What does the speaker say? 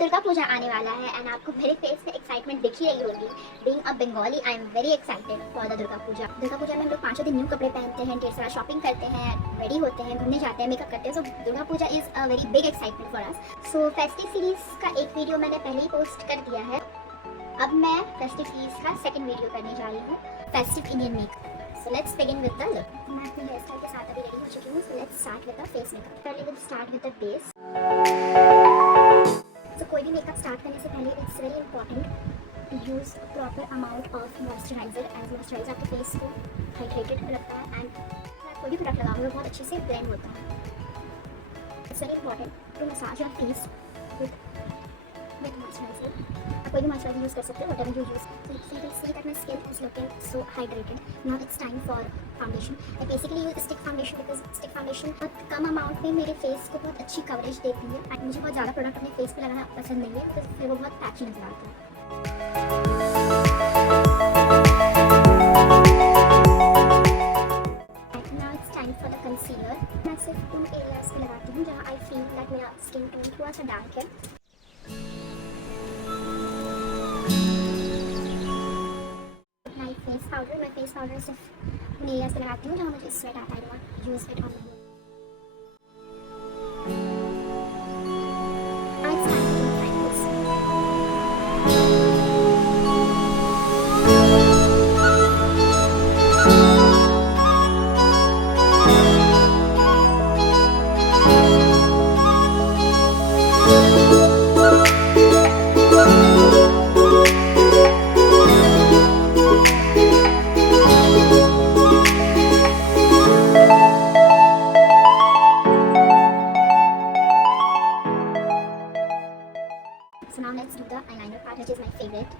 दुर्गा पूजा आने वाला है एंड आपको मेरे फेस पे एक्साइटमेंट दिख ही रही होगी। Being a Bengali I am very excited for the Durga Puja. Durga Puja में हम लोग 5 दिन न्यू कपड़े पहनते हैं, ढेर सारा शॉपिंग करते हैं, रेडी होते हैं, घूमने जाते हैं, मेकअप करते हैं। So Durga Puja is a very big excitement for us. So festive series का एक वीडियो मैंने पहले ही पोस्ट कर दिया है। अब मैं फेस्टिव सीरीज का सेकंड वीडियो करने जा रही हूँ, festive Indian makeup. So let's begin with the look. मैं अपने हेयर स्टाइल के साथ अभी रेडी हो चुकी हूँ। So let's start with the face makeup. Pहले we'll start with the base. So कोई भी मेकअप स्टार्ट करने से पहले it's very important to use a proper amount of moisturizer. As moisturizer आपके फेस को hydrated रखता है and कोई भी प्रोडक्ट लगाओगे वो बहुत अच्छे से blend होता है. It's very important to massage your face with moisturizer. आप कोई भी moisturizer use कर सकते हो, whatever you use. So you can see that my skin is looking so hydrated. Now it's time for foundation. I basically use stick foundation because stick foundation बहुत कम अमाउंट में मेरे फेस को बहुत अच्छी कवरेज देती है एंड मुझे बहुत ज़्यादा प्रोडक्ट अपने फेस पे लगाना पसंद नहीं है बिकॉज फिर वो बहुत पैची नजर आता है. Now it's time for the concealer. मैं सिर्फ उन एरियाज पे लगाती हूँ जहाँ I feel that मेरा स्किन टोन थोड़ा सा डार्क है. मैं फेस पाउडर सिर्फ उन एरियाज पे लगाती हूँ जहाँ मुझे स्वेट आता है. I don't use it on my hair. So now let's do the eyeliner part, which is my favorite.